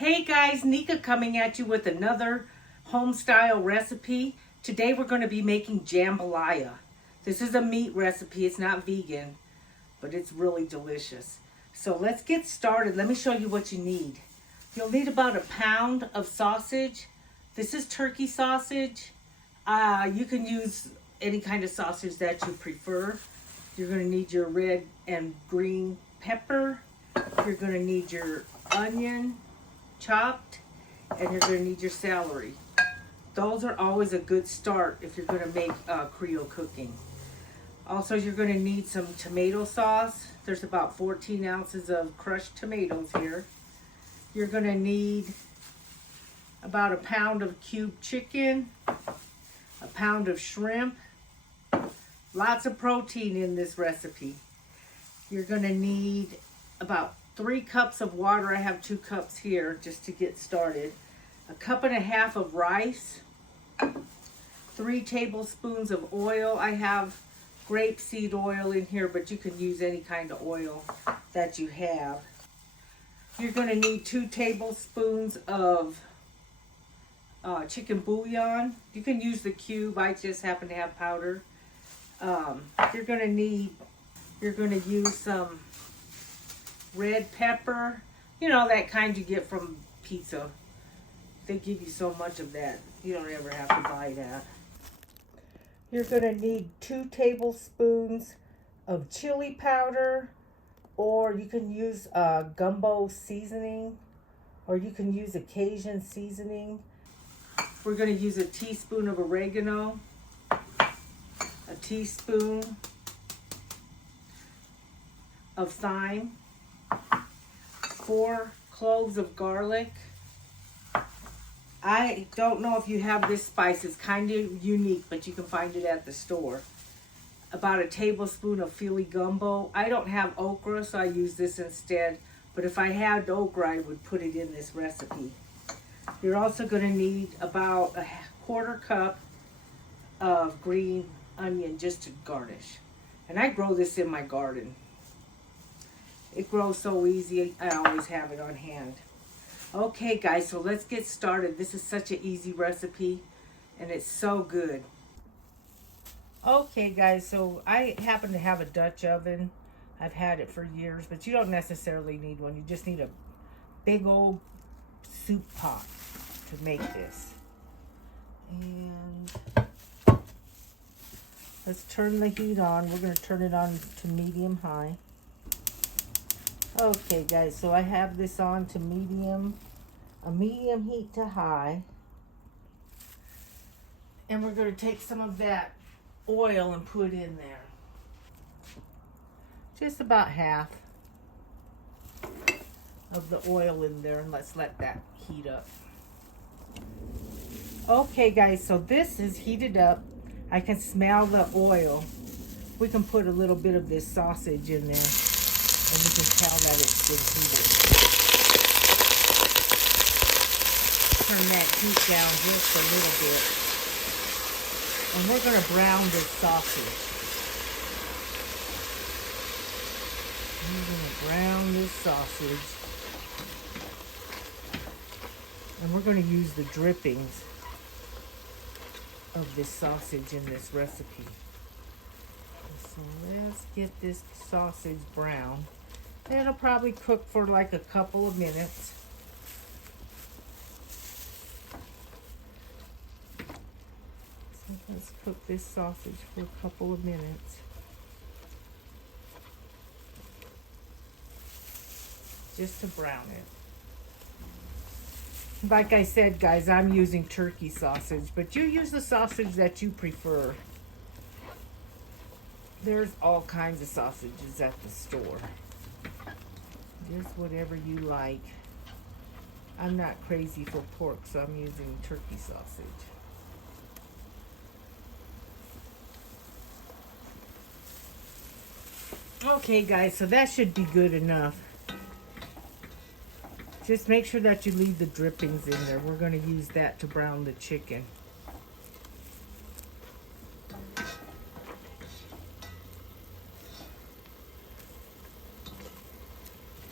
Hey guys, Nika coming at you with another home style recipe. Today we're going to be making jambalaya. This is a meat recipe, it's not vegan, but it's really delicious. So let's get started. Let me show you what you need. You'll need about a pound of sausage. This is turkey sausage. You can use any kind of sausage that you prefer. You're going to need your red and green pepper. You're going to need your onion chopped, and you're going to need your celery. Those are always a good start if you're going to make Creole cooking. Also, you're going to need some tomato sauce. There's about 14 ounces of crushed tomatoes here. You're going to need about a pound of cubed chicken, a pound of shrimp. Lots of protein in this recipe. You're going to need about 3 cups of water. I have 2 cups here just to get started. A cup and a half of rice. 3 tablespoons of oil. I have grapeseed oil in here, but you can use any kind of oil that you have. You're going to need 2 tablespoons of chicken bouillon. You can use the cube. I just happen to have powder. You're going to use some red pepper, you know, that kind you get from pizza. They give you so much of that, you don't ever have to buy that. You're going to need 2 tablespoons of chili powder, or you can use Gumbo seasoning, or you can use a Cajun seasoning. We're going to use a teaspoon of oregano, a teaspoon of thyme, 4 cloves of garlic. I don't know if you have this spice. It's kind of unique, but you can find it at the store. About a tablespoon of Philly gumbo. I don't have okra, so I use this instead. But if I had okra, I would put it in this recipe. You're also going to need about a 1/4 cup of green onion just to garnish. And I grow this in my garden. It grows so easy, I always have it on hand. Okay guys, so let's get started. This is such an easy recipe and it's so good. Okay guys, so I happen to have a Dutch oven. I've had it for years, but you don't necessarily need one. You just need a big old soup pot to make this. And let's turn the heat on. We're going to turn it on to medium high. Okay guys, so I have this on to medium heat to high. And we're going to take some of that oil and put in there. Just about half of the oil in there, and let's let that heat up. Okay guys, so this is heated up. I can smell the oil. We can put a little bit of this sausage in there. And you can tell that it's been heated. Turn that heat down just a little bit. And we're going to brown this sausage. We're going to brown this sausage. And we're going to use the drippings of this sausage in this recipe. So let's get this sausage brown. It'll probably cook for like a couple of minutes. So let's cook this sausage for a couple of minutes. Just to brown it. Like I said, guys, I'm using turkey sausage, but you use the sausage that you prefer. There's all kinds of sausages at the store. Just whatever you like. I'm not crazy for pork, so I'm using turkey sausage. Okay guys, so that should be good enough. Just make sure that you leave the drippings in there. We're going to use that to brown the chicken.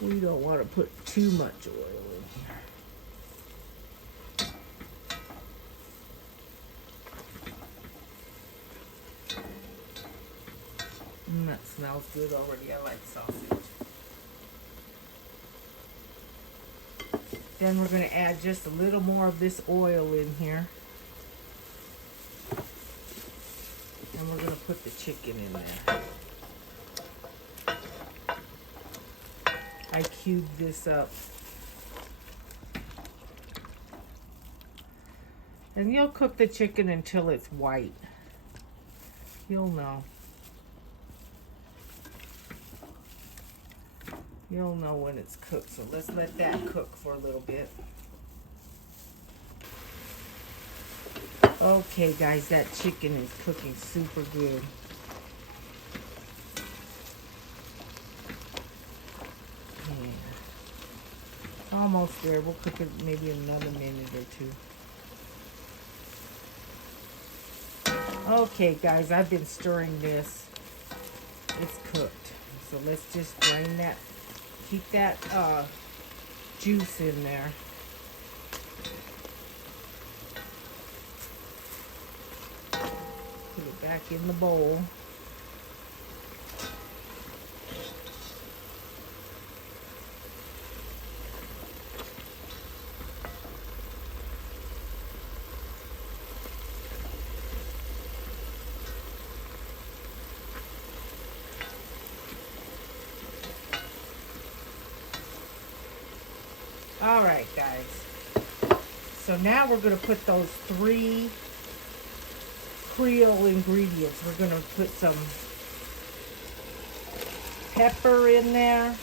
We don't want to put too much oil in here. smells good already. I like sausage. Then we're going to add just a little more of this oil in here. And we're going to put the chicken in there. I cubed this up. And you'll cook the chicken until it's white. You'll know. You'll know when it's cooked. So let's let that cook for a little bit. Okay, guys, that chicken is cooking super good. Yeah. Almost there. We'll cook it maybe another minute or two. Okay, guys, I've been stirring this. It's cooked. So let's just drain that. Keep that juice in there. Put it back in the bowl. All right, guys. So now we're going to put those 3 Creole ingredients. We're going to put some pepper in there.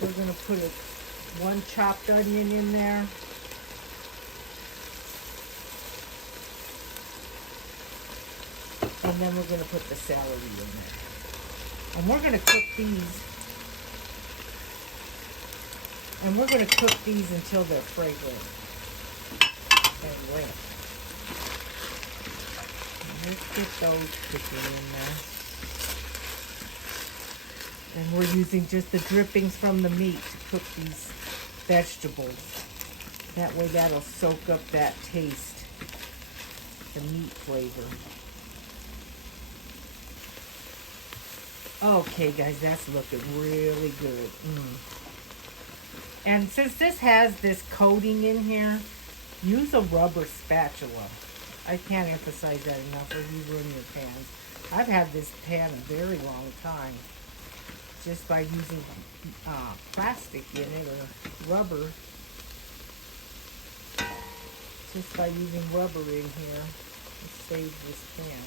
We're going to put 1 chopped onion in there. And then we're going to put the celery in there. And we're going to cook these. And we're going to cook these until they're fragrant and rank. Let's get those cooking in there. And we're using just the drippings from the meat to cook these vegetables. That way that'll soak up that taste, the meat flavor. Okay, guys, that's looking really good. And since this has this coating in here, use a rubber spatula. I can't emphasize that enough, or you ruin your pans. I've had this pan a very long time, just by using plastic in it or rubber. Just by using rubber in here, it saves this pan.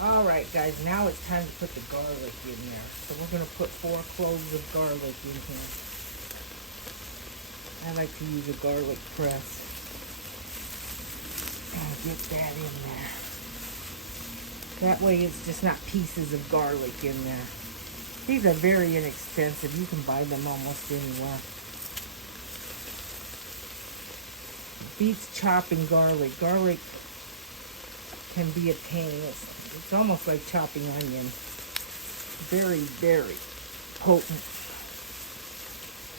Alright, guys, now it's time to put the garlic in there. So we're going to put 4 cloves of garlic in here. I like to use a garlic press. And get that in there. That way it's just not pieces of garlic in there. These are very inexpensive. You can buy them almost anywhere. Beats chopping garlic. Garlic can be a pain. It's almost like chopping onions. Very, very potent.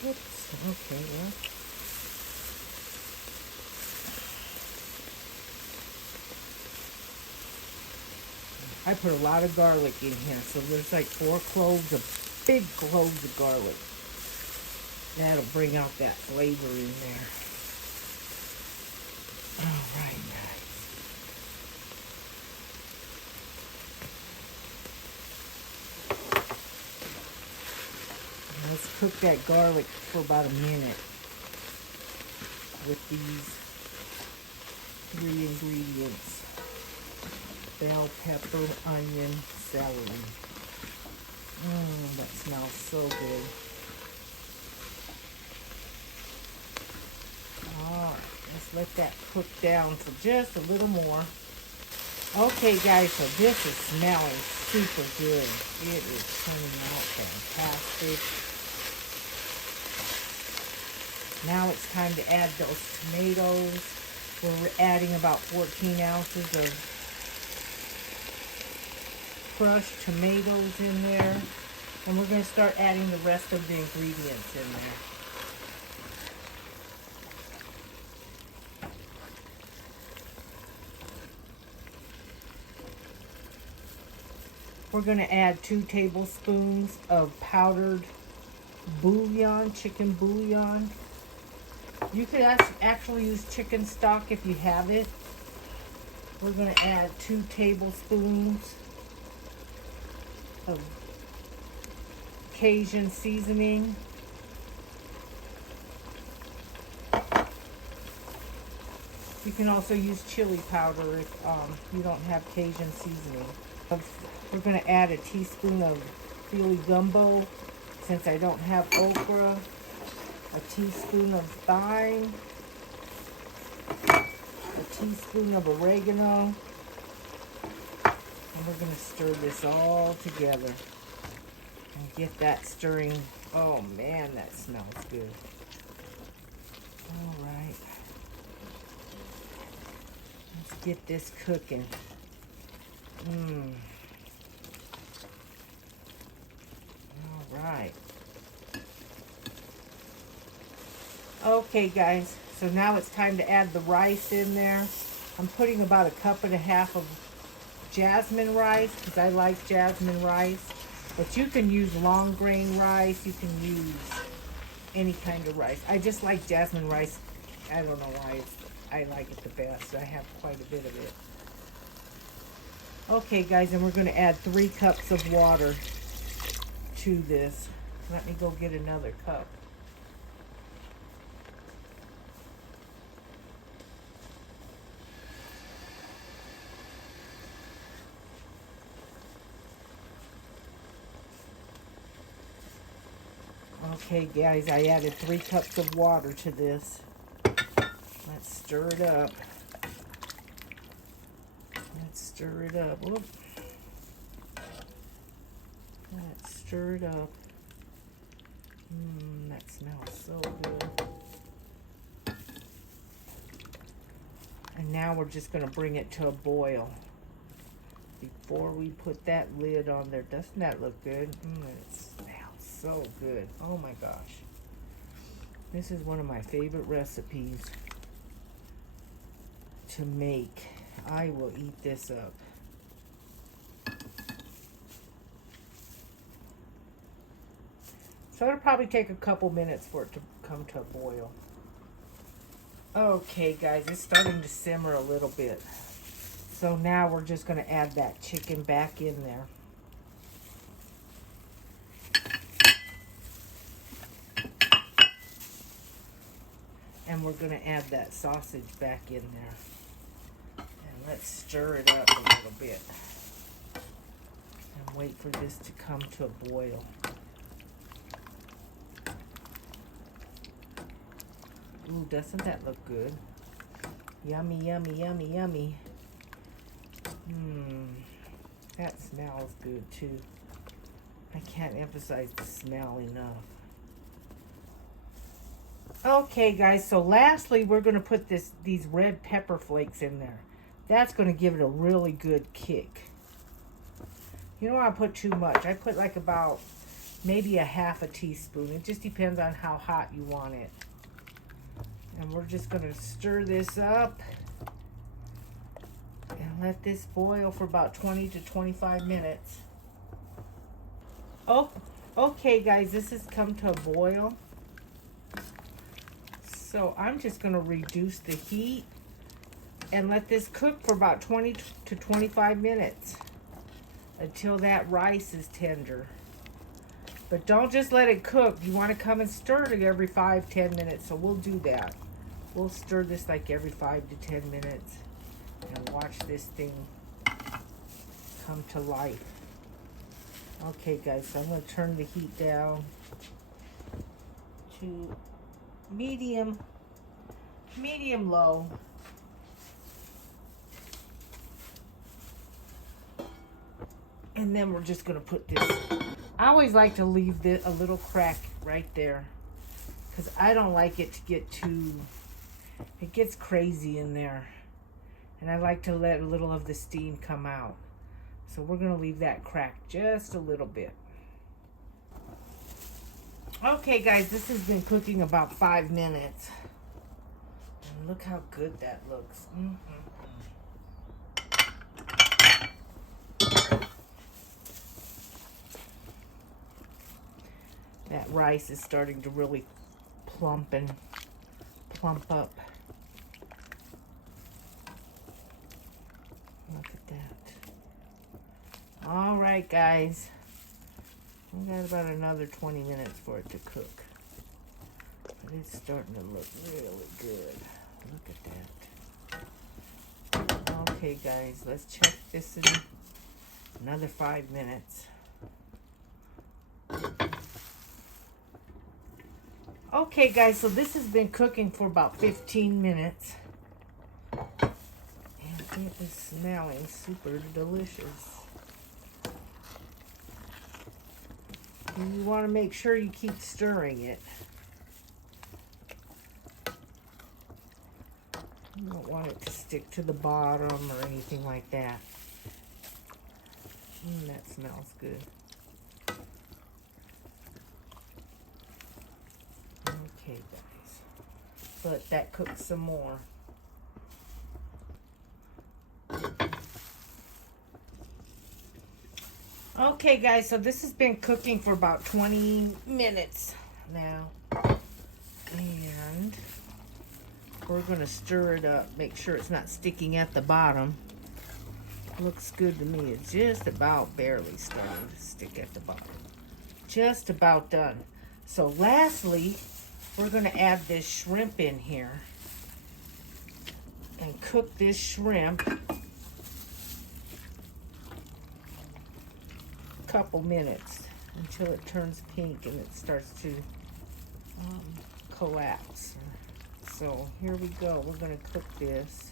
Oops. Okay, well. I put a lot of garlic in here, so there's like 4 cloves of, big cloves of garlic. That'll bring out that flavor in there. Alright, guys. Let's cook that garlic for about a minute with these 3 ingredients. Bell pepper, onion, celery. That smells so good. Alright, let's let that cook down for just a little more. Okay, guys, so this is smelling super good. It is turning out fantastic. Now it's time to add those tomatoes. We're adding about 14 ounces of crushed tomatoes in there. And we're going to start adding the rest of the ingredients in there. We're going to add 2 tablespoons of powdered bouillon, chicken bouillon. You could actually use chicken stock if you have it. We're going to add 2 tablespoons of Cajun seasoning. You can also use chili powder if you don't have Cajun seasoning. We're going to add a teaspoon of Gumbo since I don't have okra. A teaspoon of thyme. A teaspoon of oregano. And we're going to stir this all together and get that stirring. Oh man, that smells good. All right. Let's get this cooking. All right. Okay guys, so now it's time to add the rice in there. I'm putting about 1.5 cups of jasmine rice because I like jasmine rice. But you can use long grain rice, you can use any kind of rice. I just like jasmine rice. I don't know why I like it the best. I have quite a bit of it. Okay guys, and we're going to add 3 cups of water to this. Let me go get another cup. Okay guys, I added 3 cups of water to this. Let's stir it up. Let's stir it up. Whoop. Let's stir it up. That smells so good. And now we're just going to bring it to a boil. Before we put that lid on there, doesn't that look good? It smells so good. Oh my gosh. This is one of my favorite recipes to make. I will eat this up. So it'll probably take a couple minutes for it to come to a boil. Okay guys, it's starting to simmer a little bit. So now we're just going to add that chicken back in there. And we're going to add that sausage back in there. And let's stir it up a little bit. And wait for this to come to a boil. Ooh, doesn't that look good? Yummy, yummy, yummy, yummy. That smells good too. I can't emphasize the smell enough. Okay guys, so lastly we're going to put these red pepper flakes in there. That's going to give it a really good kick. You don't want to put too much. I put like about maybe 1/2 teaspoon. It just depends on how hot you want it. And we're just going to stir this up and let this boil for about 20 to 25 minutes. Oh, okay guys, this has come to a boil. So I'm just going to reduce the heat and let this cook for about 20 to 25 minutes until that rice is tender. But don't just let it cook. You want to come and stir it every 5-10 minutes. So we'll do that. We'll stir this like every 5 to 10 minutes and watch this thing come to life. Okay guys, so I'm going to turn the heat down to medium low. And then we're just going to put this. I always like to leave this a little crack right there because I don't like it to get too, it gets crazy in there. And I like to let a little of the steam come out. So we're going to leave that crack just a little bit. Okay guys, this has been cooking about 5 minutes. And look how good that looks. That rice is starting to really plump up. Look at that. All right, guys. We got about another 20 minutes for it to cook. But it's starting to look really good. Look at that. Okay, guys, let's check this in another 5 minutes. Okay, guys, so this has been cooking for about 15 minutes. And it is smelling super delicious. And you want to make sure you keep stirring it. You don't want it to stick to the bottom or anything like that. That smells good. Okay, guys. Let that cook some more. Okay, guys, so this has been cooking for about 20 minutes now. And we're going to stir it up, make sure it's not sticking at the bottom. Looks good to me. It's just about barely starting to stick at the bottom. Just about done. So lastly, we're going to add this shrimp in here and cook this shrimp a couple minutes until it turns pink and it starts to collapse. So here we go. We're going to cook this.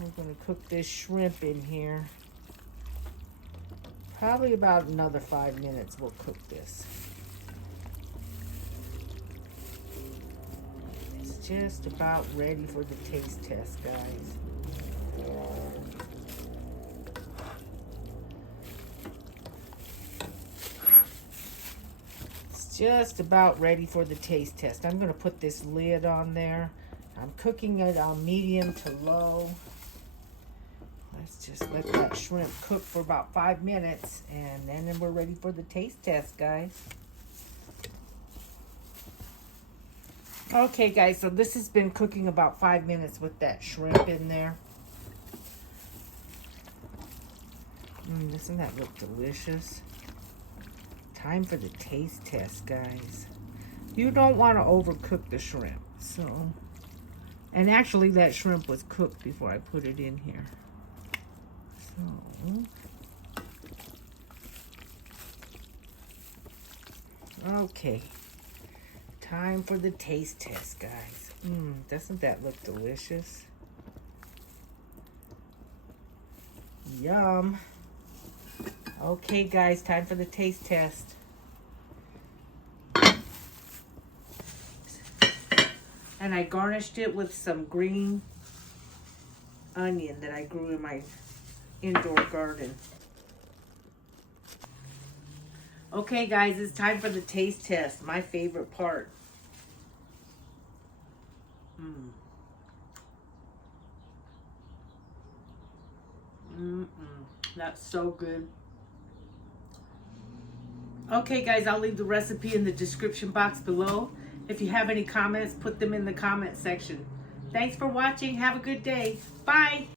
We're going to cook this shrimp in here. Probably about another 5 minutes we'll cook this. It's just about ready for the taste test, guys. It's just about ready for the taste test. I'm going to put this lid on there. I'm cooking it on medium to low. Let's just let that shrimp cook for about 5 minutes, and then we're ready for the taste test, guys. Okay, guys, so this has been cooking about 5 minutes with that shrimp in there. Doesn't that look delicious? Time for the taste test, guys. You don't want to overcook the shrimp. And actually, that shrimp was cooked before I put it in here. Okay, time for the taste test, guys. Doesn't that look delicious? Yum. Okay, guys, time for the taste test. And I garnished it with some green onion that I grew in my indoor garden. Okay, guys, it's time for the taste test. My favorite part. That's so good. Okay, guys, I'll leave the recipe in the description box below. If you have any comments, put them in the comment section. Thanks for watching. Have a good day. Bye.